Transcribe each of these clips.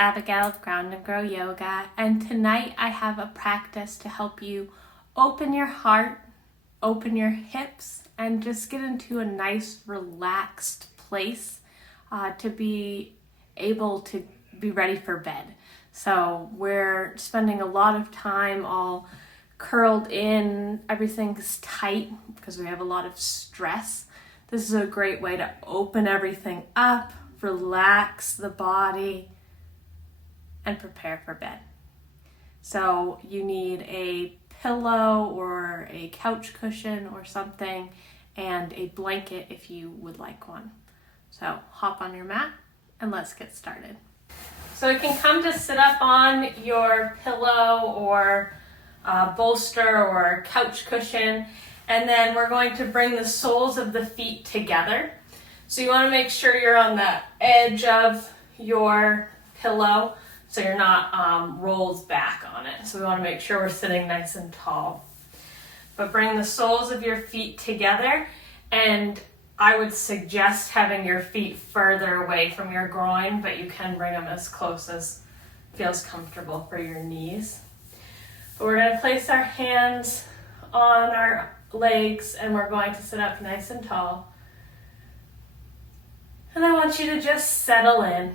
Abigail of Ground and Grow Yoga, and tonight I have a practice to help you open your heart, open your hips, and just get into a nice relaxed place to be able to be ready for bed. So we're spending a lot of time all curled in, everything's tight because we have a lot of stress. This is a great way to open everything up, relax the body, and prepare for bed. So you need a pillow or a couch cushion or something, and a blanket if you would like one. So hop on your mat and let's get started. So you can come to sit up on your pillow or bolster or couch cushion, and then we're going to bring the soles of the feet together. So you want to make sure you're on the edge of your pillow so you're not rolled back on it. So we want to make sure we're sitting nice and tall. But bring the soles of your feet together, and I would suggest having your feet further away from your groin, but you can bring them as close as feels comfortable for your knees. But we're going to place our hands on our legs and we're going to sit up nice and tall. And I want you to just settle in.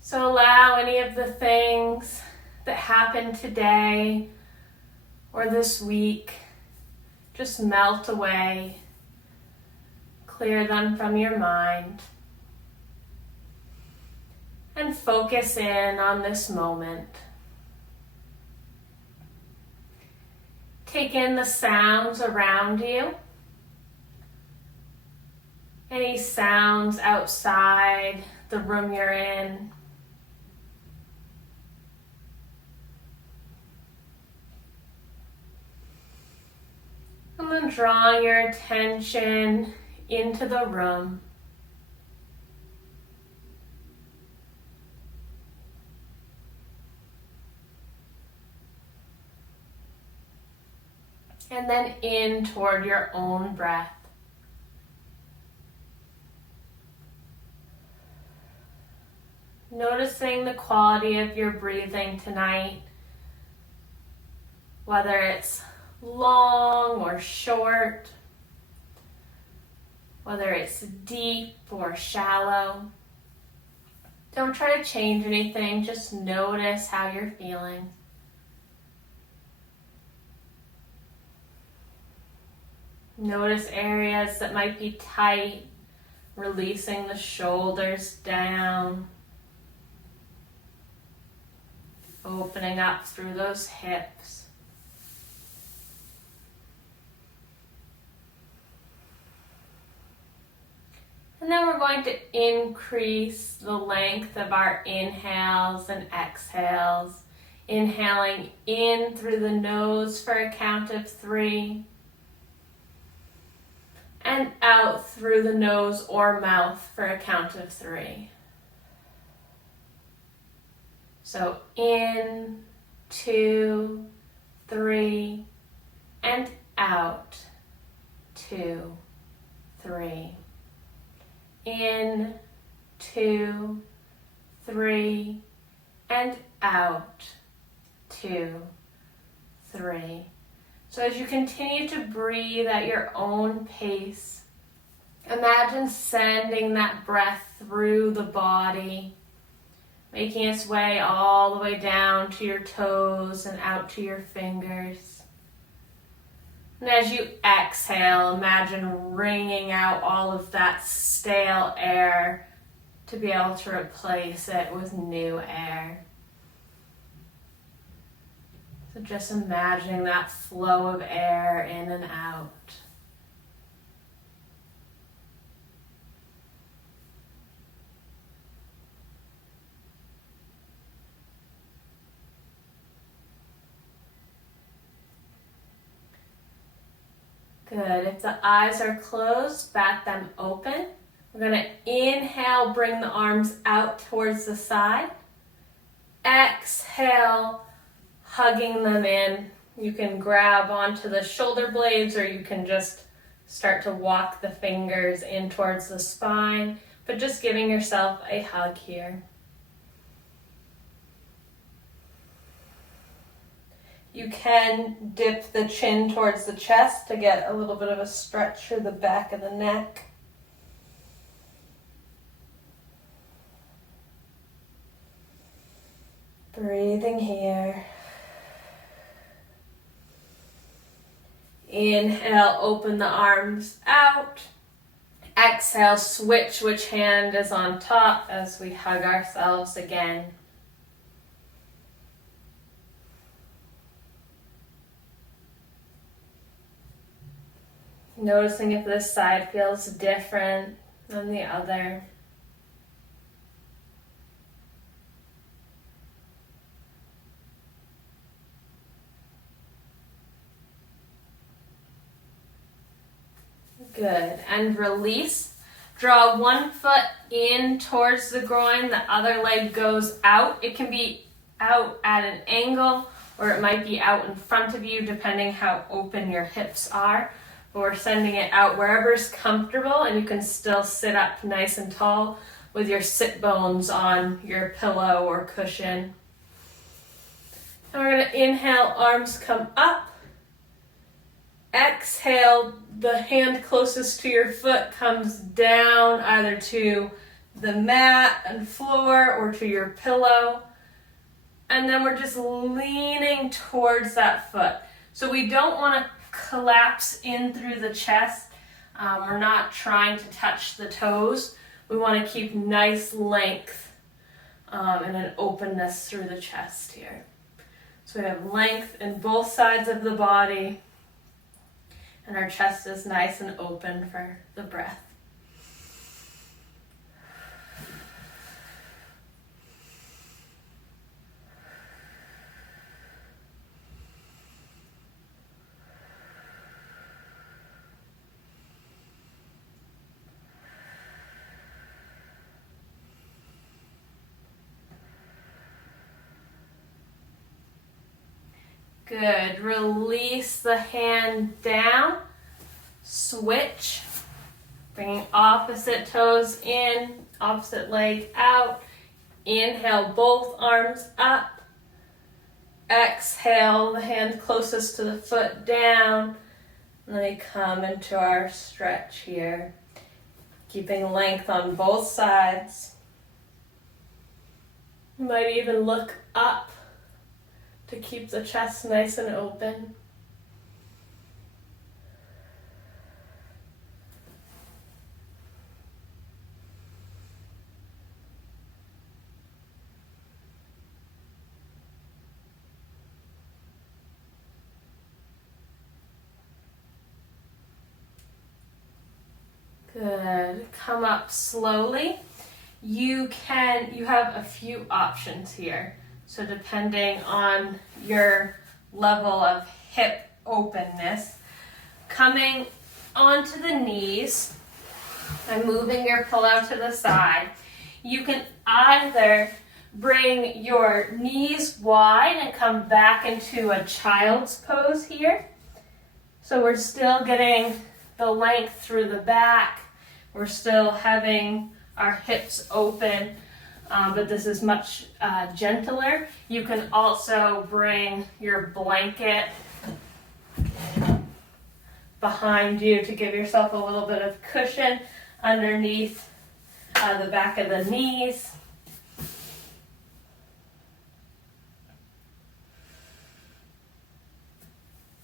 So allow any of the things that happened today or this week, just melt away, clear them from your mind, and focus in on this moment. Take in the sounds around you. Any sounds outside the room you're in. And then drawing your attention into the room. And then in toward your own breath. Noticing the quality of your breathing tonight, whether it's long or short, whether it's deep or shallow. Don't try to change anything, just notice how you're feeling. Notice areas that might be tight, releasing the shoulders down, opening up through those hips. And then we're going to increase the length of our inhales and exhales. Inhaling in through the nose for a count of 3. And out through the nose or mouth for a count of 3. So in, 2, 3, and out, 2, 3. In, 2, 3, and out, 2, 3. So as you continue to breathe at your own pace, imagine sending that breath through the body, making its way all the way down to your toes and out to your fingers. And as you exhale, imagine wringing out all of that stale air to be able to replace it with new air. So just imagining that flow of air in and out. Good. If the eyes are closed, bat them open. We're going to inhale, bring the arms out towards the side. Exhale, hugging them in. You can grab onto the shoulder blades or you can just start to walk the fingers in towards the spine. but just giving yourself a hug here. You can dip the chin towards the chest to get a little bit of a stretch through the back of the neck. Breathing here. Inhale, open the arms out. Exhale, switch which hand is on top as we hug ourselves again. Noticing if this side feels different than the other. Good, and release. Draw one foot in towards the groin, the other leg goes out. It can be out at an angle, or it might be out in front of you, depending how open your hips are. But we're sending it out wherever's comfortable, and you can still sit up nice and tall with your sit bones on your pillow or cushion. And we're going to inhale, arms come up. Exhale, the hand closest to your foot comes down either to the mat and floor or to your pillow. And then we're just leaning towards that foot. So we don't want to collapse in through the chest. We're not trying to touch the toes. We want to keep nice length and an openness through the chest here. So we have length in both sides of the body. And our chest is nice and open for the breath. Good. Release the hand down. Switch. Bringing opposite toes in, opposite leg out. Inhale, both arms up. Exhale, the hand closest to the foot down. And then we come into our stretch here. Keeping length on both sides. You might even look up to keep the chest nice and open. Good. Come up slowly. You have a few options here. So depending on your level of hip openness, coming onto the knees and moving your pillow to the side, you can either bring your knees wide and come back into a child's pose here. So we're still getting the length through the back. We're still having our hips open. But this is much gentler. You can also bring your blanket behind you to give yourself a little bit of cushion underneath the back of the knees.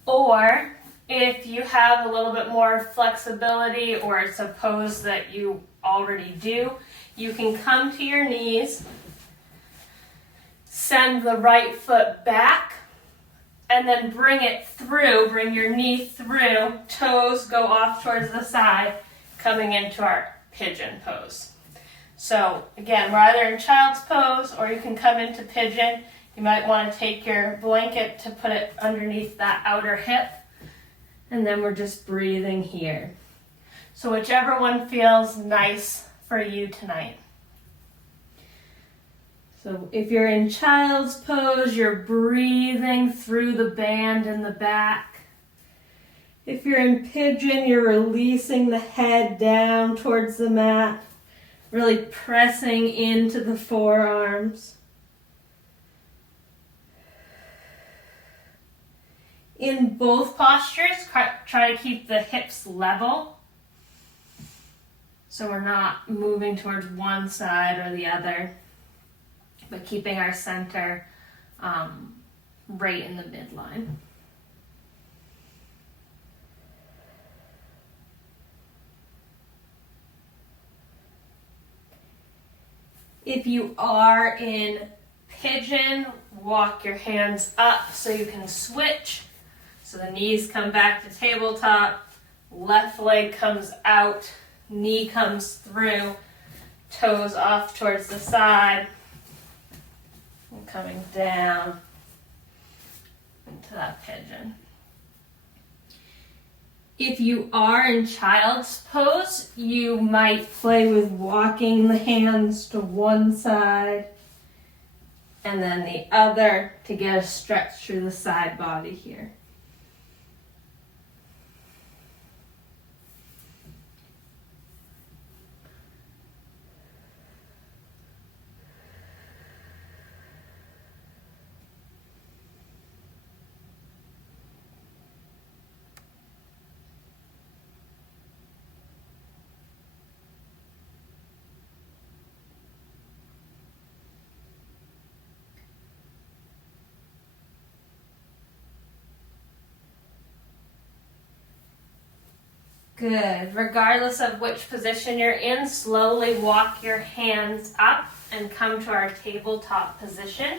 Or if you have a little bit more flexibility, or it's a pose that you already do, you can come to your knees, send the right foot back, and then bring it through, bring your knee through, toes go off towards the side, coming into our pigeon pose. So again, we're either in child's pose or you can come into pigeon. You might want to take your blanket to put it underneath that outer hip, and then we're just breathing here. So whichever one feels nice for you tonight. So if you're in child's pose, you're breathing through the band in the back. If you're in pigeon, you're releasing the head down towards the mat, Really pressing into the forearms. In both postures, try to keep the hips level, so we're not moving towards one side or the other, but keeping our center right in the midline. If you are in pigeon, walk your hands up so you can switch. So the knees come back to tabletop, left leg comes out, knee comes through, toes off towards the side, and coming down into that pigeon. If you are in child's pose, you might play with walking the hands to one side and then the other to get a stretch through the side body here. Good. Regardless of which position you're in, slowly walk your hands up and come to our tabletop position.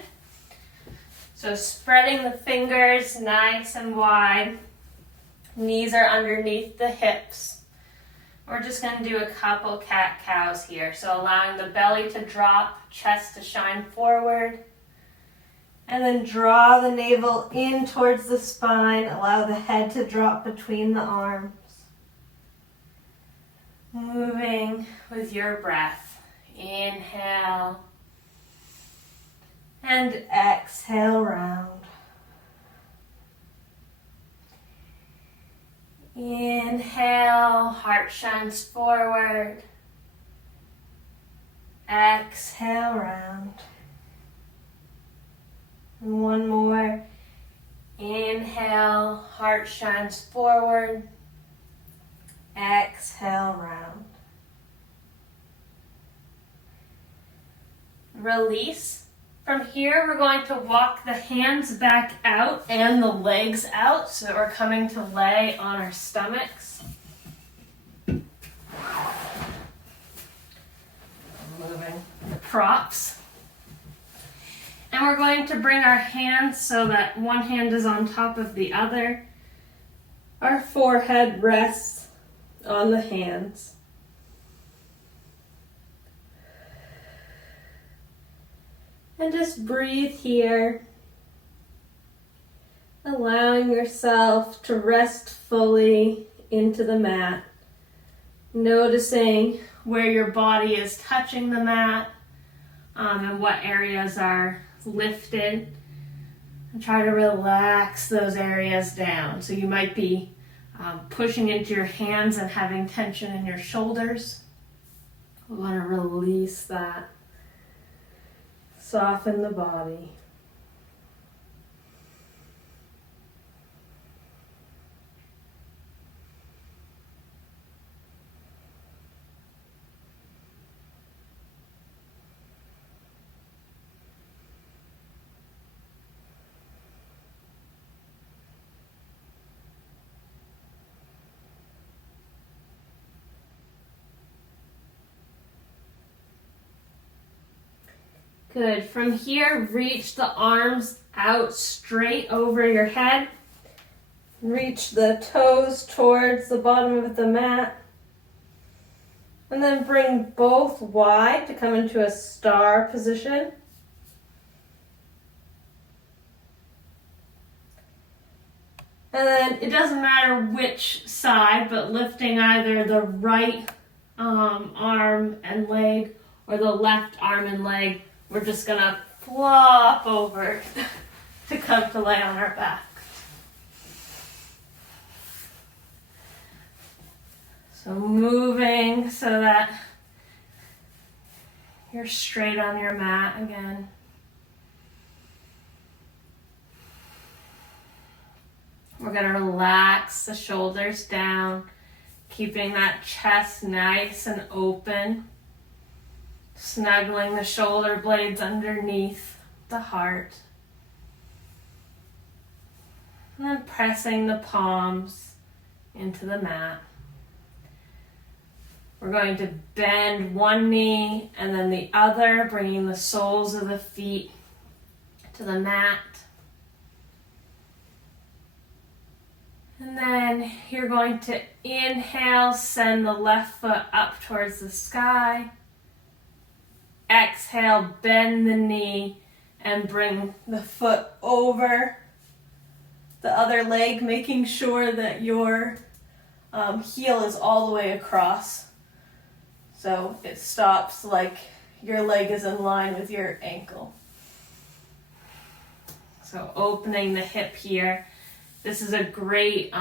So spreading the fingers nice and wide. Knees are underneath the hips. We're just going to do a couple cat-cows here. So allowing the belly to drop, chest to shine forward. And then draw the navel in towards the spine. Allow the head to drop between the arms. Moving with your breath. Inhale. And exhale round. Inhale, heart shines forward. Exhale round. And one more. Inhale, heart shines forward. Exhale round. Release. From here, we're going to walk the hands back out and the legs out so that we're coming to lay on our stomachs. Moving the props. And we're going to bring our hands so that one hand is on top of the other. Our forehead rests on the hands. And just breathe here, allowing yourself to rest fully into the mat, noticing where your body is touching the mat and what areas are lifted. And try to relax those areas down. So you might be pushing into your hands and having tension in your shoulders. We want to release that. Soften the body. Good. From here, reach the arms out straight over your head. Reach the toes towards the bottom of the mat. And then bring both wide to come into a star position. And then it doesn't matter which side, but lifting either the right arm and leg or the left arm and leg. We're just going to flop over to come to lay on our back. So moving so that You're straight on your mat again. We're going to relax the shoulders down, keeping that chest nice and open, snuggling the shoulder blades underneath the heart, and then pressing the palms into the mat. We're going to bend one knee and then the other, bringing the soles of the feet to the mat. And then you're going to inhale, send the left foot up towards the sky. Exhale, bend the knee and bring the foot over the other leg, making sure that your heel is all the way across. So it stops like your leg is in line with your ankle. So opening the hip here. This is a great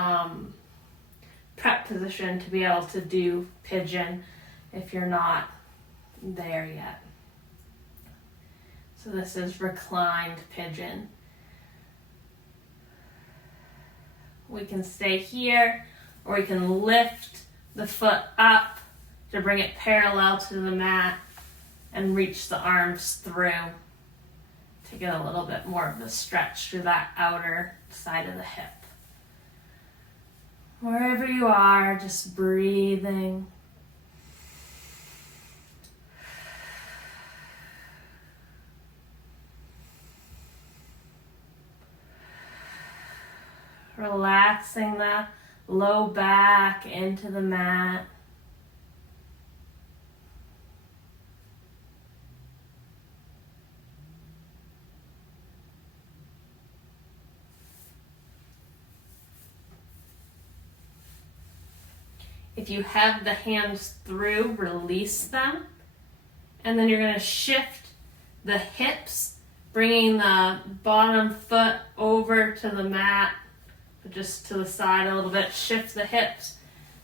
prep position to be able to do pigeon if you're not there yet. So this is reclined pigeon. We can stay here, or we can lift the foot up to bring it parallel to the mat and reach the arms through to get a little bit more of the stretch through that outer side of the hip. Wherever you are, just breathing. Relaxing the low back into the mat. If you have the hands through, release them. And then you're going to shift the hips, bringing the bottom foot over to the mat, just to the side a little bit. Shift the hips,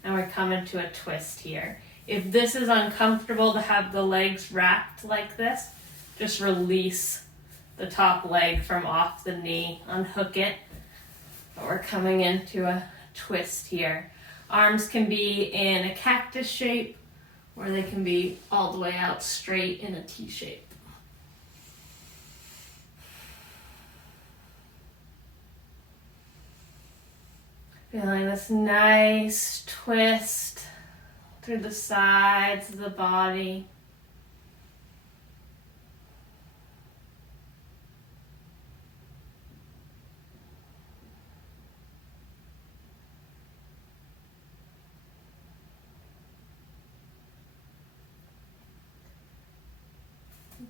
and we come into a twist here. If this is uncomfortable to have the legs wrapped like this, just release the top leg from off the knee, unhook it. But we're coming into a twist here. Arms can be in a cactus shape, or they can be all the way out straight in a T shape. Feeling this nice twist through the sides of the body.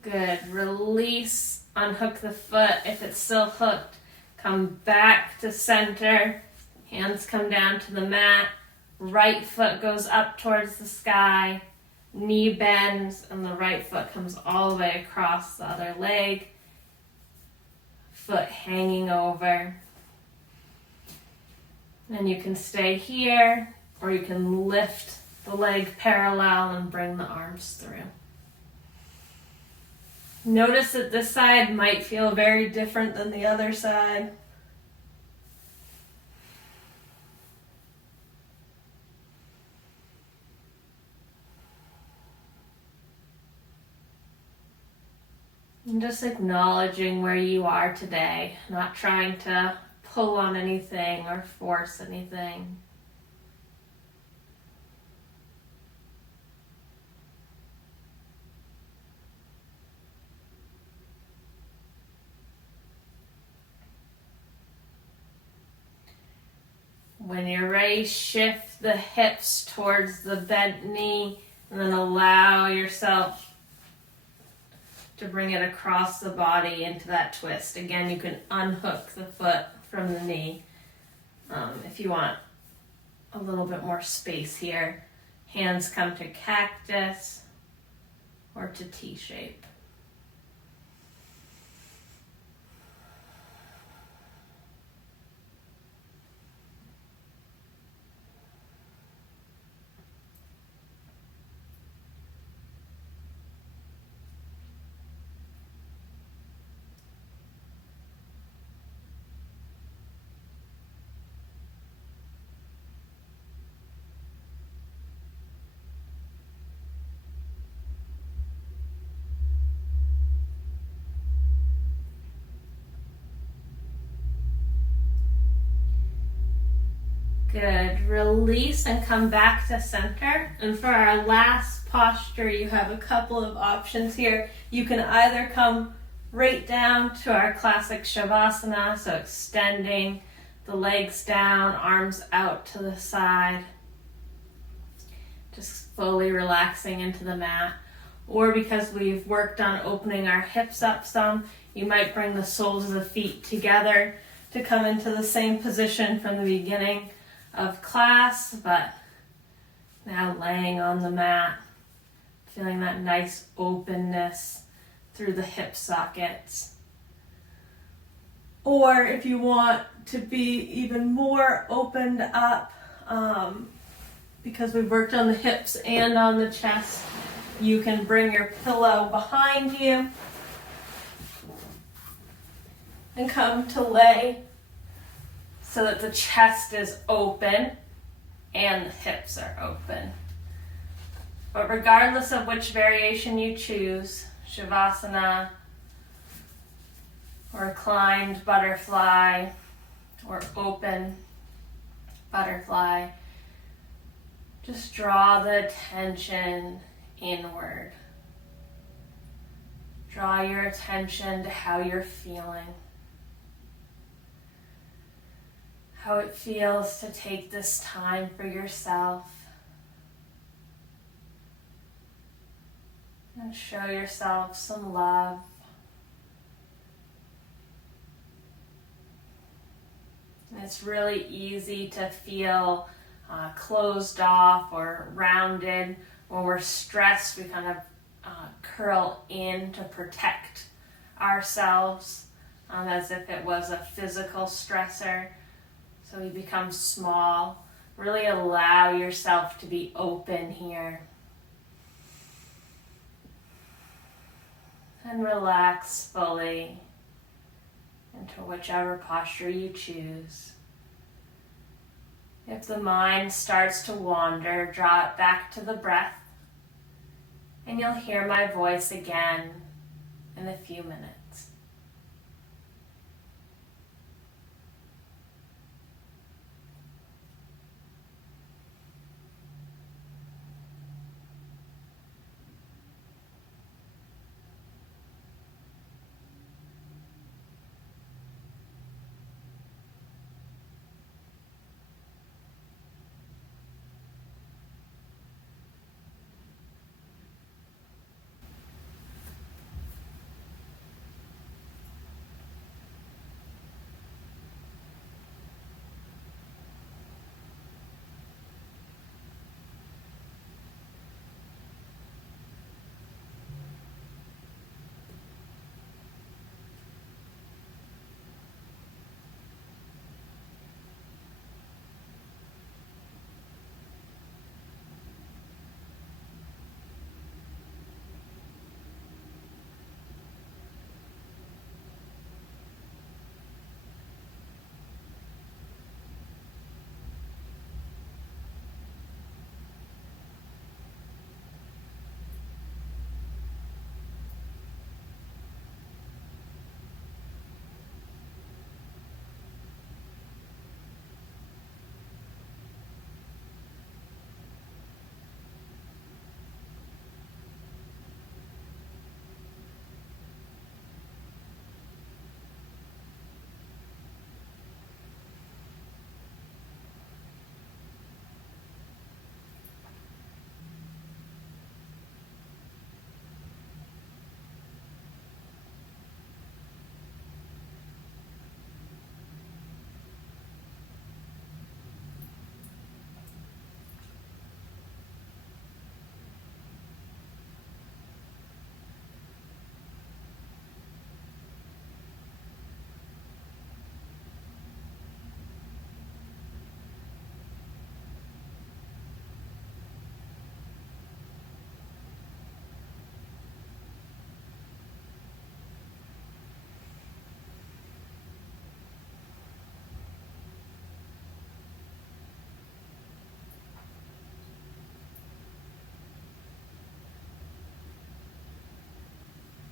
Good. Release, unhook the foot. If it's still hooked, come back to center. Hands come down to the mat. Right foot goes up towards the sky. Knee bends, and the right foot comes all the way across the other leg. Foot hanging over. And you can stay here, or you can lift the leg parallel and bring the arms through. Notice that this side might feel very different than the other side. And just acknowledging where you are today, not trying to pull on anything or force anything. When you're ready, shift the hips towards the bent knee and then allow yourself to bring it across the body into that twist. Again, you can unhook the foot from the knee if you want a little bit more space here. Hands come to cactus or to T shape. Good. Release and come back to center. And for our last posture, you have a couple of options here. You can either come right down to our classic Savasana, so extending the legs down, arms out to the side, just slowly relaxing into the mat. Or because we've worked on opening our hips up some, you might bring the soles of the feet together to come into the same position from the beginning of class, but now laying on the mat, feeling that nice openness through the hip sockets. Or if you want to be even more opened up, because we've worked on the hips and on the chest, you can bring your pillow behind you and come to lay so that the chest is open and the hips are open. But regardless of which variation you choose, Shavasana or reclined butterfly or open butterfly, just draw the attention inward. Draw your attention to how you're feeling. How it feels to take this time for yourself. And show yourself some love. And it's really easy to feel closed off or rounded. When we're stressed, we kind of curl in to protect ourselves as if it was a physical stressor. So we become small. Really allow yourself to be open here. And relax fully into whichever posture you choose. If the mind starts to wander, draw it back to the breath, and you'll hear my voice again in a few minutes.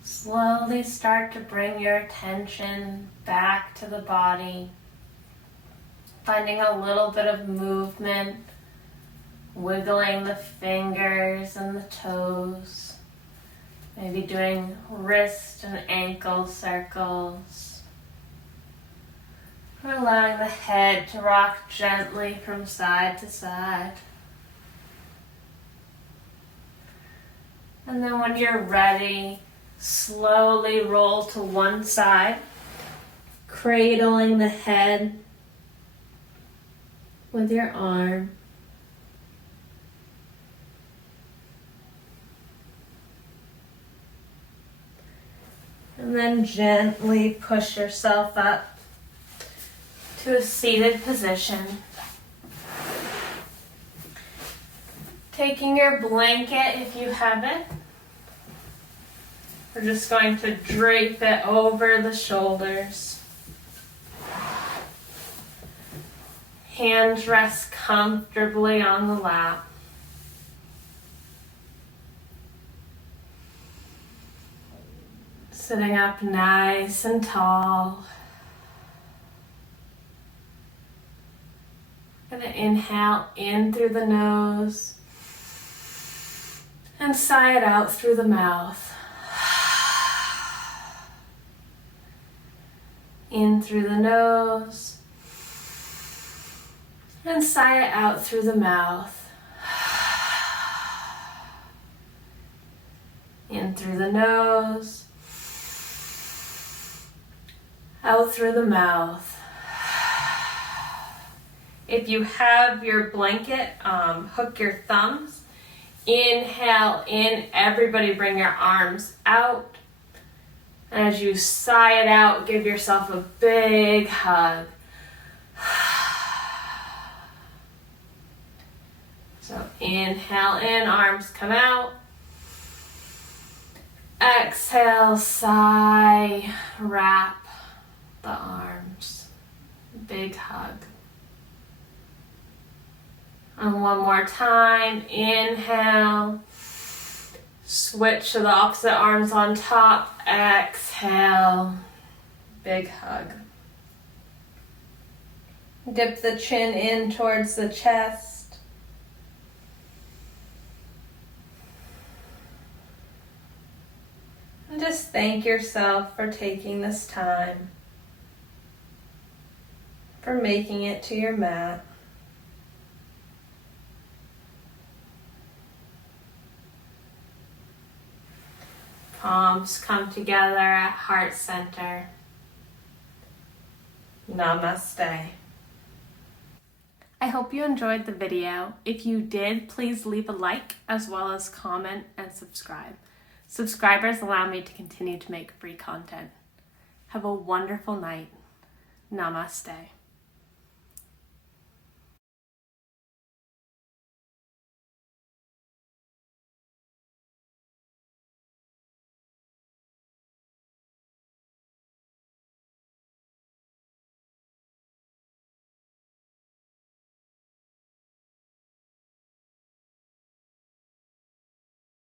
Slowly start to bring your attention back to the body. Finding a little bit of movement, wiggling the fingers and the toes. Maybe doing wrist and ankle circles. Or allowing the head to rock gently from side to side. And then when you're ready, slowly roll to one side, cradling the head with your arm. And then gently push yourself up to a seated position. Taking your blanket, if you have it, we're just going to drape it over the shoulders. Hands rest comfortably on the lap. Sitting up nice and tall. Gonna inhale in through the nose and sigh it out through the mouth. In through the nose and sigh it out through the mouth. In through the nose, out through the mouth. If you have your blanket, hook your thumbs. Inhale in, everybody bring your arms out. And as you sigh it out, give yourself a big hug. So inhale in, arms come out. Exhale, sigh, wrap the arms. Big hug. And one more time, inhale. Switch to the opposite, arms on top. Exhale, big hug. Dip the chin in towards the chest. And just thank yourself for taking this time, for making it to your mat. Palms come together at heart center. Namaste. I hope you enjoyed the video. If you did, please leave a like as well as comment and subscribe. Subscribers allow me to continue to make free content. Have a wonderful night. Namaste.